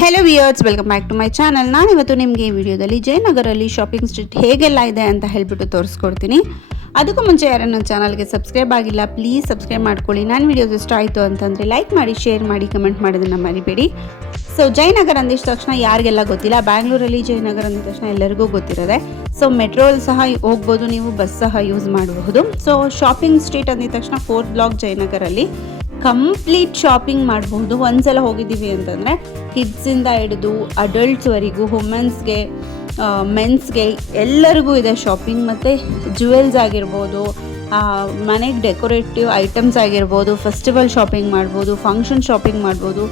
Hello viewers, welcome back to my channel. ನಾನಿವತ್ತು ನಿಮಗೆ ಈ ವಿಡಿಯೋದಲ್ಲಿ ಜಯನಗರಲ್ಲಿ ಶಾಪಿಂಗ್ ಸ್ಟ್ರೀಟ್ ಹೇಗೆಲ್ಲ ಇದೆ ಅಂತ ಹೇಳ್ಬಿಟ್ಟು ತೋರಿಸ್ಕೊಡ್ತೀನಿ. ಅದಕ್ಕೂ ಮುಂಚೆ ಯಾರು ನನ್ನ ಚಾನಲ್ಗೆ ಸಬ್ಸ್ಕ್ರೈಬ್ ಆಗಿಲ್ಲ, ಪ್ಲೀಸ್ ಸಬ್ಸ್ಕ್ರೈಬ್ ಮಾಡ್ಕೊಳ್ಳಿ. ನನ್ನ ವಿಡಿಯೋಸ್ ಇಷ್ಟ ಆಯಿತು ಅಂತಂದರೆ ಲೈಕ್ ಮಾಡಿ, ಶೇರ್ ಮಾಡಿ, ಕಮೆಂಟ್ ಮಾಡೋದನ್ನು ಮರಿಬೇಡಿ. ಸೊ ಜಯನಗರ ಅಂದಿದ ತಕ್ಷಣ ಯಾರಿಗೆಲ್ಲ ಗೊತ್ತಿಲ್ಲ, ಬ್ಯಾಂಗ್ಳೂರಲ್ಲಿ ಜಯನಗರ ಅಂದಿದ ತಕ್ಷಣ ಎಲ್ಲರಿಗೂ ಗೊತ್ತಿರೋದೆ. ಸೊ ಮೆಟ್ರೋಲ್ ಸಹ ಹೋಗ್ಬೋದು, ನೀವು ಬಸ್ ಸಹ ಯೂಸ್ ಮಾಡಬಹುದು. ಸೊ ಶಾಪಿಂಗ್ ಸ್ಟ್ರೀಟ್ ಅಂದಿದ ತಕ್ಷಣ 4th ಬ್ಲಾಕ್ ಜಯನಗರಲ್ಲಿ ಕಂಪ್ಲೀಟ್ ಶಾಪಿಂಗ್ ಮಾಡಬಹುದು. ಒಂದ್ಸಲ ಹೋಗಿದ್ದೀವಿ ಅಂತಂದರೆ ಕಿಡ್ಸಿಂದ ಹಿಡಿದು ಅಡಲ್ಟ್ಸ್ವರೆಗೂ, ವುಮೆನ್ಸ್ಗೆ, ಮೆನ್ಸ್ಗೆ ಎಲ್ಲರಿಗೂ ಇದೆ ಶಾಪಿಂಗ್. ಮತ್ತು ಜ್ಯುವೆಲ್ಸ್ ಆಗಿರ್ಬೋದು, ಮನೆಗೆ ಡೆಕೋರೇಟಿವ್ ಐಟಮ್ಸ್ ಆಗಿರ್ಬೋದು, ಫೆಸ್ಟಿವಲ್ ಶಾಪಿಂಗ್ ಮಾಡ್ಬೋದು, ಫಂಕ್ಷನ್ ಶಾಪಿಂಗ್ ಮಾಡ್ಬೋದು,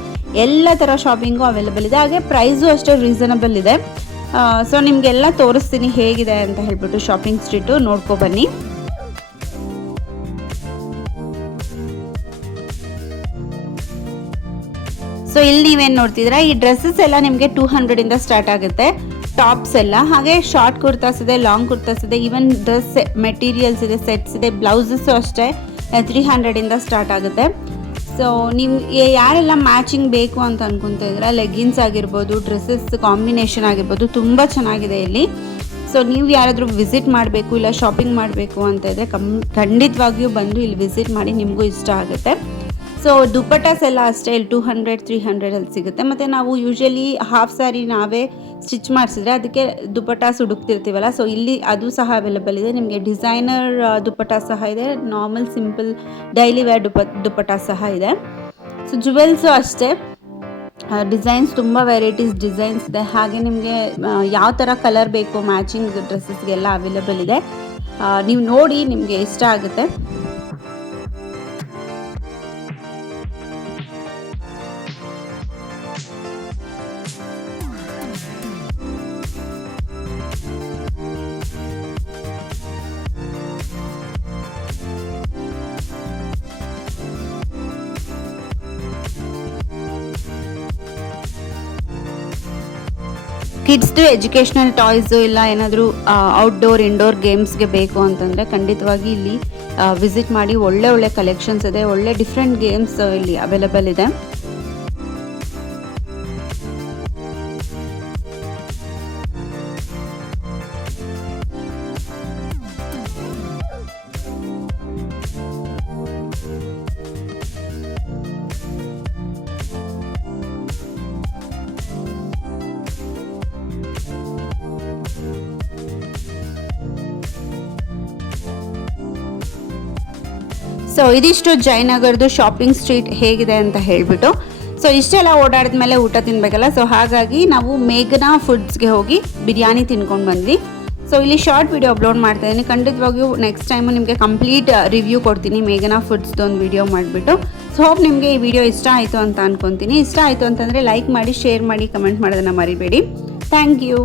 ಎಲ್ಲ ಥರ ಶಾಪಿಂಗು ಅವೈಲೇಬಲ್ ಇದೆ. ಹಾಗೆ ಪ್ರೈಸು ಅಷ್ಟೇ ರೀಸನಬಲ್ ಇದೆ. ಸೊ ನಿಮಗೆಲ್ಲ ತೋರಿಸ್ತೀನಿ ಹೇಗಿದೆ ಅಂತ ಹೇಳ್ಬಿಟ್ಟು ಶಾಪಿಂಗ್ ಸ್ಟ್ರೀಟು ನೋಡ್ಕೊಬನ್ನಿ. ಸೊ ಇಲ್ಲಿ ನೀವೇನು ನೋಡ್ತಿದ್ದೀರಾ, ಈ ಡ್ರೆಸ್ಸಸ್ ಎಲ್ಲ ನಿಮಗೆ 200 ಸ್ಟಾರ್ಟ್ ಆಗುತ್ತೆ, ಟಾಪ್ಸ್ ಎಲ್ಲ. ಹಾಗೆ ಶಾರ್ಟ್ ಕುರ್ತಾಸ್ ಇದೆ, ಲಾಂಗ್ ಕುರ್ತಾಸ್ ಇದೆ, ಈವನ್ ಡ್ರೆಸ್ ಮೆಟೀರಿಯಲ್ಸ್ ಇದೆ, ಸೆಟ್ಸ್ ಇದೆ, ಬ್ಲೌಸಸ್ಸು ಅಷ್ಟೇ 300 ಸ್ಟಾರ್ಟ್ ಆಗುತ್ತೆ. ಸೊ ನೀವು ಯಾರೆಲ್ಲ ಮ್ಯಾಚಿಂಗ್ ಬೇಕು ಅಂತ ಅನ್ಕೊತಾ ಇದ್ದೀರಾ, ಲೆಗ್ಗಿನ್ಸ್ ಆಗಿರ್ಬೋದು, ಡ್ರೆಸ್ಸಸ್ ಕಾಂಬಿನೇಷನ್ ಆಗಿರ್ಬೋದು, ತುಂಬ ಚೆನ್ನಾಗಿದೆ ಇಲ್ಲಿ. ಸೊ ನೀವು ಯಾರಾದರೂ ವಿಸಿಟ್ ಮಾಡಬೇಕು, ಇಲ್ಲ ಶಾಪಿಂಗ್ ಮಾಡಬೇಕು ಅಂತ ಇದ್ದರೆ ಖಂಡಿತವಾಗಿಯೂ ಬಂದು ಇಲ್ಲಿ ವಿಸಿಟ್ ಮಾಡಿ, ನಿಮಗೂ ಇಷ್ಟ ಆಗುತ್ತೆ. ಸೊ ದುಪ್ಪಟಾಸ್ ಎಲ್ಲ ಅಷ್ಟೇ ಇಲ್ಲಿ 200-300 ಸಿಗುತ್ತೆ. ಮತ್ತು ನಾವು ಯೂಶ್ವಲಿ ಹಾಫ್ ಸ್ಯಾರಿ ನಾವೇ ಸ್ಟಿಚ್ ಮಾಡಿಸಿದ್ರೆ ಅದಕ್ಕೆ ದುಪ್ಪಟಾಸ್ ಹುಡುಕ್ತಿರ್ತೀವಲ್ಲ, ಸೊ ಇಲ್ಲಿ ಅದು ಸಹ ಅವೈಲೇಬಲ್ ಇದೆ. ನಿಮಗೆ ಡಿಸೈನರ್ ದುಪ್ಪಟಾಸ್ ಸಹ ಇದೆ, normal simple daily wear dupattas ಸಹ ಇದೆ. ಸೊ ಜುವೆಲ್ಸು ಅಷ್ಟೇ, ಡಿಸೈನ್ಸ್ ತುಂಬ ವೆರೈಟೀಸ್ ಡಿಸೈನ್ಸ್ ಇದೆ. ಹಾಗೆ ನಿಮಗೆ ಯಾವ ಥರ ಕಲರ್ ಬೇಕು ಮ್ಯಾಚಿಂಗ್ ಡ್ರೆಸ್ಸಸ್ಗೆಲ್ಲ ಅವೈಲೇಬಲ್ ಇದೆ. ನೀವು ನೋಡಿ, ನಿಮಗೆ ಇಷ್ಟ ಆಗುತ್ತೆ. ಕಿಡ್ಸ್ದು ಎಜುಕೇಷ್ನಲ್ ಟಾಯ್ಸು ಇಲ್ಲ ಏನಾದರೂ ಔಟ್ಡೋರ್ ಇಂಡೋರ್ ಗೇಮ್ಸ್ಗೆ ಬೇಕು ಅಂತಂದರೆ ಖಂಡಿತವಾಗಿ ಇಲ್ಲಿ ವಿಸಿಟ್ ಮಾಡಿ. ಒಳ್ಳೆ ಕಲೆಕ್ಷನ್ಸ್ ಇದೆ, ಒಳ್ಳೆ ಡಿಫ್ರೆಂಟ್ ಗೇಮ್ಸ್ ಇಲ್ಲಿ ಅವೈಲೇಬಲ್ ಇದೆ. ಸೊ ಇದಿಷ್ಟು ಜಯನಗರದ್ದು ಶಾಪಿಂಗ್ ಸ್ಟ್ರೀಟ್ ಹೇಗಿದೆ ಅಂತ ಹೇಳಿಬಿಟ್ಟು. ಸೊ ಇಷ್ಟೆಲ್ಲ ಓಡಾಡಿದ್ಮೇಲೆ ಊಟ ತಿನ್ನಬೇಕಲ್ಲ, ಸೊ ಹಾಗಾಗಿ ನಾವು ಮೇಘನಾ ಫುಡ್ಸ್ಗೆ ಹೋಗಿ ಬಿರಿಯಾನಿ ತಿನ್ಕೊಂಡು ಬಂದ್ವಿ. ಸೊ ಇಲ್ಲಿ ಶಾರ್ಟ್ ವಿಡಿಯೋ ಅಪ್ಲೋಡ್ ಮಾಡ್ತಾ ಇದ್ದೀನಿ. ಖಂಡಿತವಾಗಿಯೂ ನೆಕ್ಸ್ಟ್ ಟೈಮು ನಿಮಗೆ ಕಂಪ್ಲೀಟ್ ರಿವ್ಯೂ ಕೊಡ್ತೀನಿ ಮೇಘನಾ ಫುಡ್ಸ್ದು ಒಂದು ವಿಡಿಯೋ ಮಾಡಿಬಿಟ್ಟು. ಸೊ ಹೋಪ್ ನಿಮಗೆ ಈ ವಿಡಿಯೋ ಇಷ್ಟ ಆಯಿತು ಅಂತ ಅನ್ಕೊತೀನಿ. ಇಷ್ಟ ಆಯಿತು ಅಂತಂದರೆ ಲೈಕ್ ಮಾಡಿ, ಶೇರ್ ಮಾಡಿ, ಕಮೆಂಟ್ ಮಾಡೋದನ್ನು ಮರಿಬೇಡಿ. Thank you.